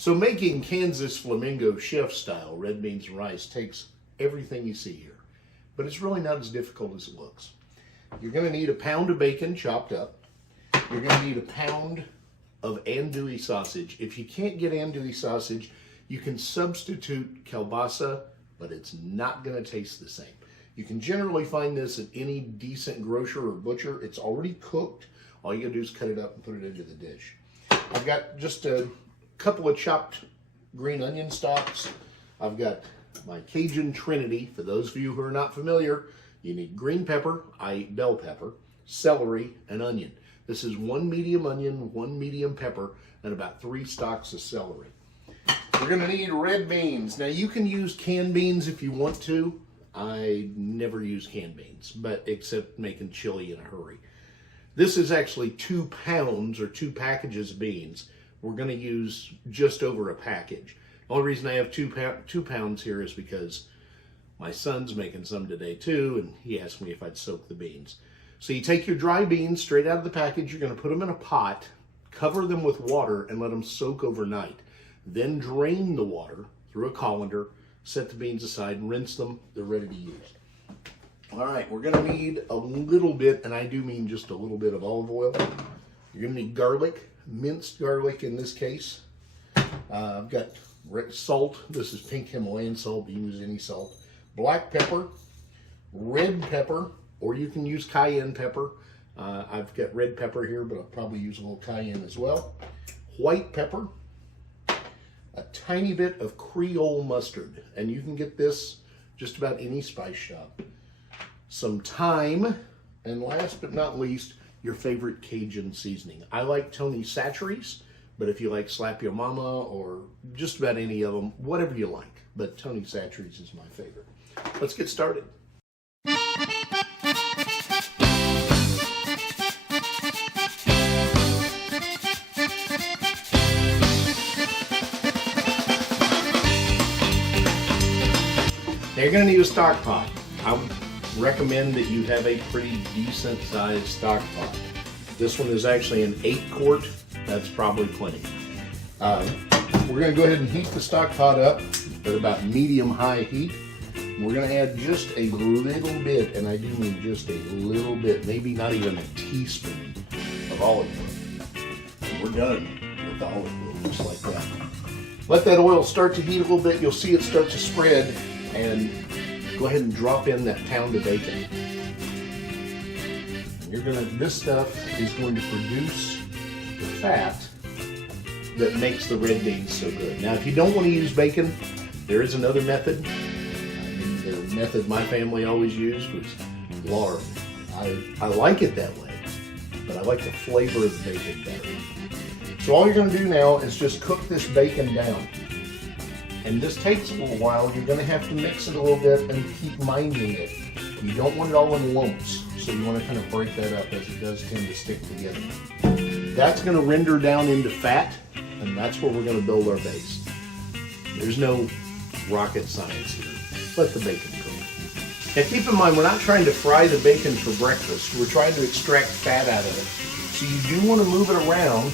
So making Kansas Flamingo chef style red beans and rice takes everything you see here, but it's really not as difficult as it looks. You're going to need a pound of bacon chopped up. You're going to need a pound of andouille sausage. If you can't get andouille sausage, you can substitute kielbasa, but it's not going to taste the same. You can generally find this at any decent grocer or butcher. It's already cooked. All you gotta do is cut it up and put it into the dish. I've got just a couple of chopped green onion stalks. I've got my Cajun Trinity. For those of you who are not familiar, you need green pepper, I eat bell pepper, celery, and onion. This is 1 medium onion, 1 medium pepper, and about 3 stalks of celery. We're gonna need red beans. Now you can use canned beans if you want to. I never use canned beans, but except making chili in a hurry. This is actually 2 pounds or 2 packages of beans. We're going to use just over a package. The only reason I have 2 pounds here is because my son's making some today too, and he asked me if I'd soak the beans. So you take your dry beans straight out of the package, you're going to put them in a pot, cover them with water, and let them soak overnight. Then drain the water through a colander, set the beans aside, and rinse them. They're ready to use. All right, we're gonna need a little bit, and I do mean just a little bit of olive oil. You're gonna need garlic, minced garlic in this case. I've got salt. This is pink Himalayan salt. You can use any salt. Black pepper, red pepper, or you can use cayenne pepper. I've got red pepper here, but I'll probably use a little cayenne as well. White pepper, a tiny bit of Creole mustard, and you can get this just about any spice shop. Some thyme, and last but not least, your favorite Cajun seasoning. I like Tony Chachere's, but if you like Slap Your Mama or just about any of them, whatever you like, but Tony Chachere's is my favorite. Let's get started. Now you're going to need a stock pot. I would recommend that you have a pretty decent sized stock pot. This one is actually an 8-quart. That's probably plenty. We're going to go ahead and heat the stock pot up at about medium-high heat. We're going to add just a little bit, and I do mean just a little bit, maybe not even a teaspoon of olive oil. And we're done with the olive oil, just like that. Let that oil start to heat a little bit. You'll see it start to spread, and go ahead and drop in that pound of bacon. And this stuff is going to produce the fat that makes the red beans so good. Now, if you don't want to use bacon, there is another method. The method my family always used was lard. I like it that way, but I like the flavor of the bacon better. So all you're going to do now is just cook this bacon down. And this takes a little while. You're going to have to mix it a little bit and keep minding it. You don't want it all in lumps, so you want to kind of break that up, as it does tend to stick together. That's going to render down into fat, and that's where we're going to build our base. There's no rocket science here. Let the bacon cook. Now keep in mind, we're not trying to fry the bacon for breakfast. We're trying to extract fat out of it. So you do want to move it around,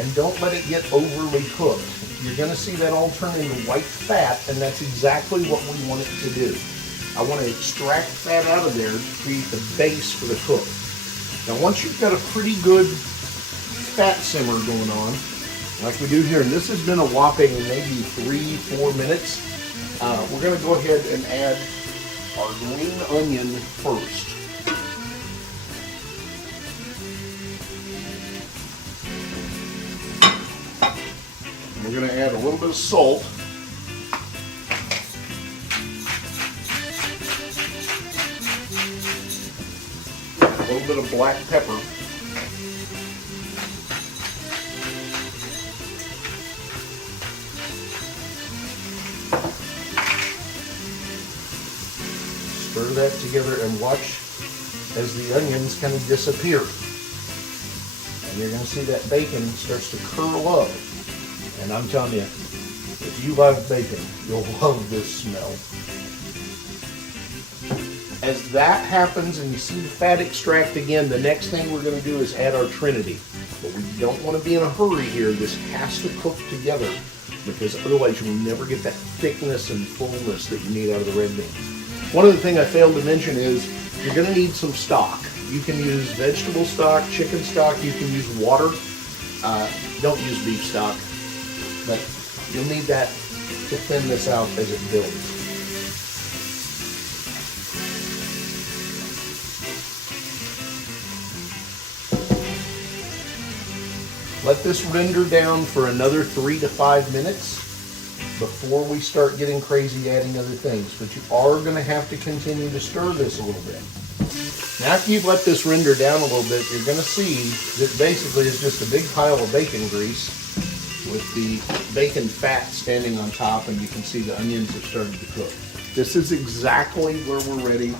and don't let it get overly cooked. You're going to see that all turn into white fat, and that's exactly what we want it to do. I want to extract fat out of there to create the base for the cook. Now once you've got a pretty good fat simmer going on, like we do here, and this has been a whopping maybe 3-4 minutes, we're going to go ahead and add our green onion first. We're going to add a little bit of salt. A little bit of black pepper. Stir that together and watch as the onions kind of disappear. And you're going to see that bacon starts to curl up. And I'm telling you, if you love bacon, you'll love this smell. As that happens and you see the fat extract again, the next thing we're going to do is add our Trinity. But we don't want to be in a hurry here. This has to cook together because otherwise you will never get that thickness and fullness that you need out of the red beans. One of the things I failed to mention is you're going to need some stock. You can use vegetable stock, chicken stock, you can use water. Don't use beef stock, but you'll need that to thin this out as it builds. Let this render down for another 3 to 5 minutes before we start getting crazy adding other things. But you are going to have to continue to stir this a little bit. Now after you've let this render down a little bit, you're going to see that basically is just a big pile of bacon grease with the bacon fat standing on top, and you can see the onions have started to cook. This is exactly where we're ready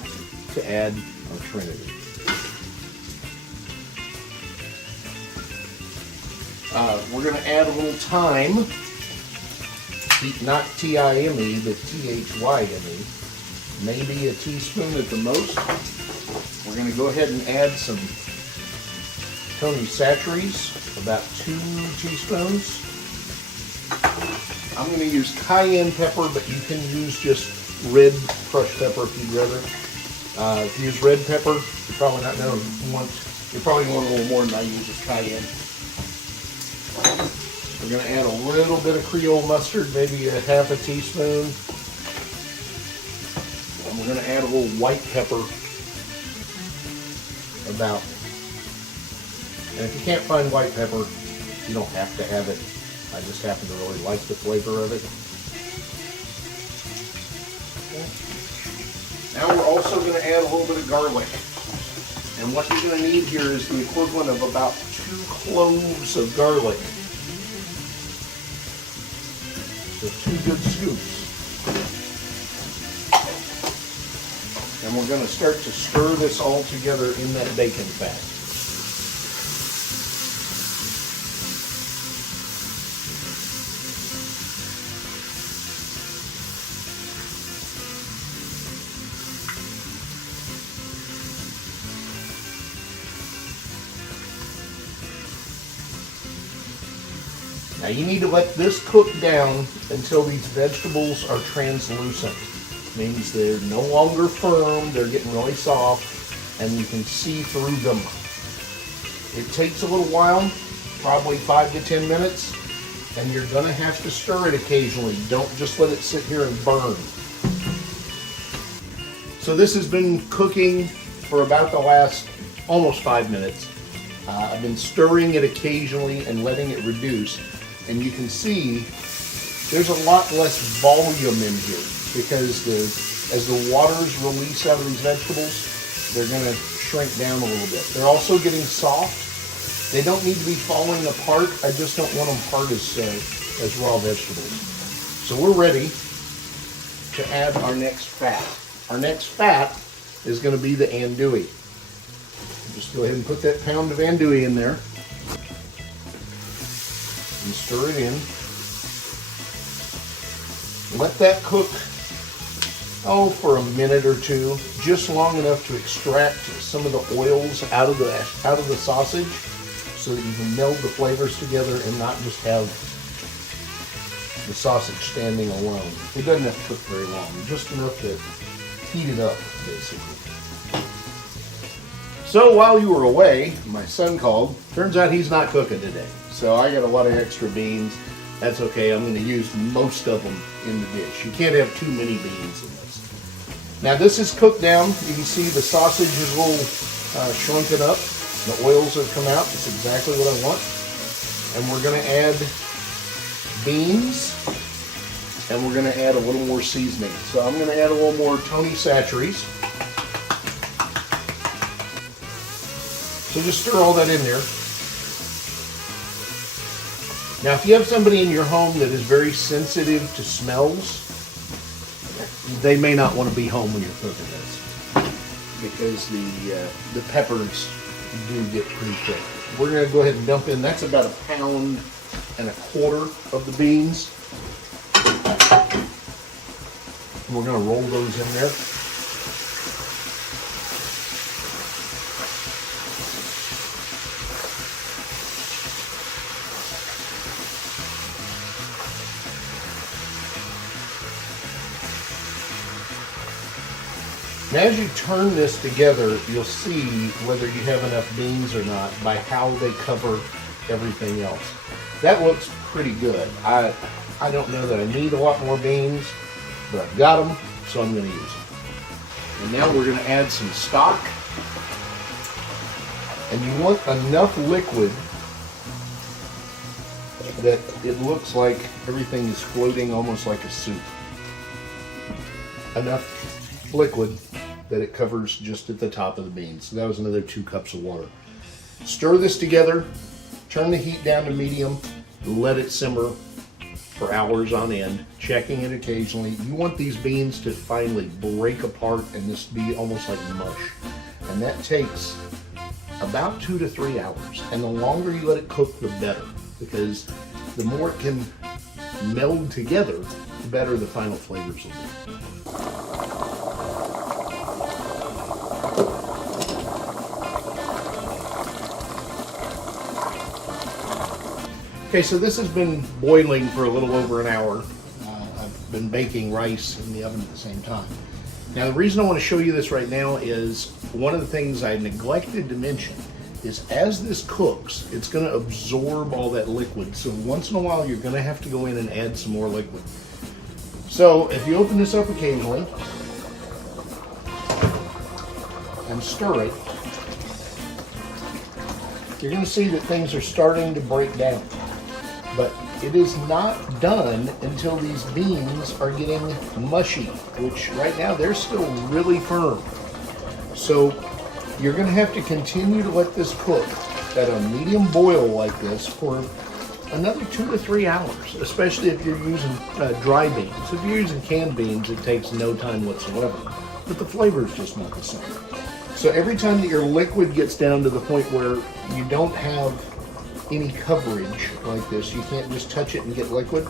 to add our Trinity. We're going to add a little thyme, not T-I-M-E, but T-H-Y-M-E, maybe a teaspoon at the most. We're going to go ahead and add some Tony Chachere's, about 2 teaspoons. I'm going to use cayenne pepper, but you can use just red crushed pepper if you'd rather. If you use red pepper, you're probably not going to want, you probably want a little more than I use with cayenne. We're going to add a little bit of Creole mustard, maybe a half a teaspoon. And we're going to add a little white pepper, about. And if you can't find white pepper, you don't have to have it. I just happen to really like the flavor of it. Now we're also going to add a little bit of garlic. And what you're going to need here is the equivalent of about 2 cloves of garlic. So 2 good scoops. And we're going to start to stir this all together in that bacon fat. Now you need to let this cook down until these vegetables are translucent. Means they're no longer firm, they're getting really soft, and you can see through them. It takes a little while, probably 5 to 10 minutes, and you're gonna have to stir it occasionally. Don't just let it sit here and burn. So this has been cooking for about the last almost 5 minutes. I've been stirring it occasionally and letting it reduce, and you can see there's a lot less volume in here, because as the waters release out of these vegetables, they're going to shrink down a little bit. They're also getting soft. They don't need to be falling apart. I just don't want them hard as raw vegetables. So we're ready to add our next fat. Our next fat is going to be the andouille. Just go ahead and put that pound of andouille in there and stir it in. Let that cook, for a minute or two, just long enough to extract some of the oils out of the sausage, so that you can meld the flavors together and not just have the sausage standing alone. It doesn't have to cook very long, just enough to heat it up, basically. So while you were away, my son called. Turns out he's not cooking today, so I got a lot of extra beans. That's okay, I'm going to use most of them in the dish. You can't have too many beans in this. Now this is cooked down. You can see the sausage is a little shrunken up. The oils have come out. It's exactly what I want. And we're going to add beans, and we're going to add a little more seasoning. So I'm going to add a little more Tony Chachere's. So just stir all that in there. Now, if you have somebody in your home that is very sensitive to smells, they may not want to be home when you're cooking this, because the peppers do get pretty thick. We're going to go ahead and dump in, that's about 1.25 pounds of the beans. And we're going to roll those in there. Now, as you turn this together, you'll see whether you have enough beans or not by how they cover everything else. That looks pretty good. I don't know that I need a lot more beans, but I've got them, so I'm going to use them. And now we're going to add some stock. And you want enough liquid that it looks like everything is floating almost like a soup. Enough liquid that it covers just at the top of the beans. So that was another 2 cups of water. Stir this together, turn the heat down to medium, let it simmer for hours on end, checking it occasionally. You want these beans to finally break apart and this be almost like mush. And that takes about 2 to 3 hours. And the longer you let it cook, the better, because the more it can meld together, the better the final flavors will be. Okay, so this has been boiling for a little over an hour. I've been baking rice in the oven at the same time. Now, the reason I want to show you this right now is one of the things I neglected to mention is as this cooks, it's going to absorb all that liquid. So once in a while, you're going to have to go in and add some more liquid. So if you open this up occasionally and stir it, you're going to see that things are starting to break down. But it is not done until these beans are getting mushy, which right now they're still really firm. So you're going to have to continue to let this cook at a medium boil like this for another 2 to 3 hours, especially if you're using dry beans. If you're using canned beans, it takes no time whatsoever, but the flavor is just not the same. So every time that your liquid gets down to the point where you don't have any coverage like this, you can't just touch it and get liquid,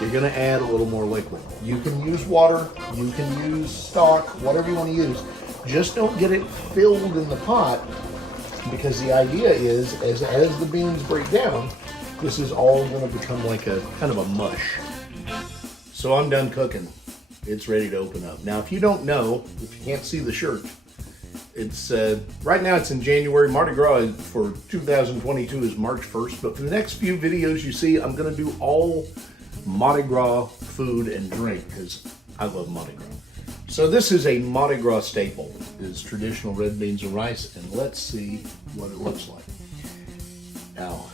you're going to add a little more liquid. You can use water, you can use stock, whatever you want to use. Just don't get it filled in the pot, because the idea is as the beans break down, this is all going to become like a kind of a mush. So I'm done cooking. It's ready to open up. Now, if you don't know, if you can't see the shirt, it's right now it's in January. Mardi Gras for 2022 is March 1st, but for the next few videos you see, I'm going to do all Mardi Gras food and drink because I love Mardi Gras. So this is a Mardi Gras staple, is traditional red beans and rice, and let's see what it looks like. Now,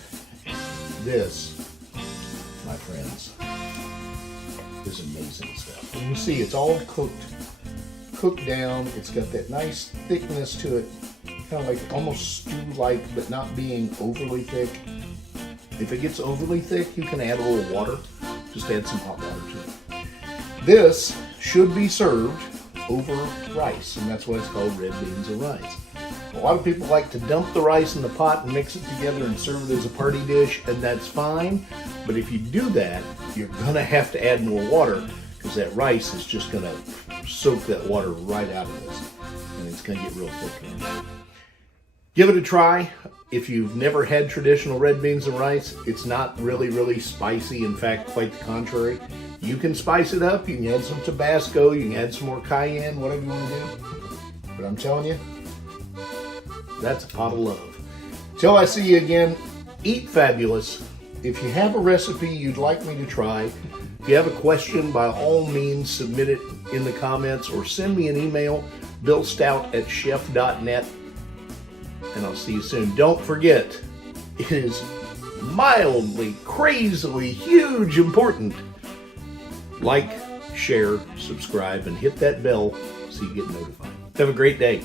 this, my friends, is amazing stuff. And you see it's all cooked down. It's got that nice thickness to it, kind of like almost stew-like, but not being overly thick. If it gets overly thick, you can add a little water. Just add some hot water to it. This should be served over rice, and that's why it's called red beans and rice. A lot of people like to dump the rice in the pot and mix it together and serve it as a party dish, and that's fine. But if you do that, you're gonna have to add more water, because that rice is just gonna soak that water right out of this, and it's gonna get real thick. Give it a try. If you've never had traditional red beans and rice, it's not really spicy. In fact, quite the contrary. You can spice it up. You can add some Tabasco. You can add some more cayenne, whatever you want to do. But I'm telling you, that's a pot of love. Till I see you again, eat fabulous. If you have a recipe you'd like me to try, if you have a question, by all means, submit it in the comments or send me an email, billstout@chef.net, and I'll see you soon. Don't forget, it is mildly, crazily, huge important. Like, share, subscribe, and hit that bell so you get notified. Have a great day.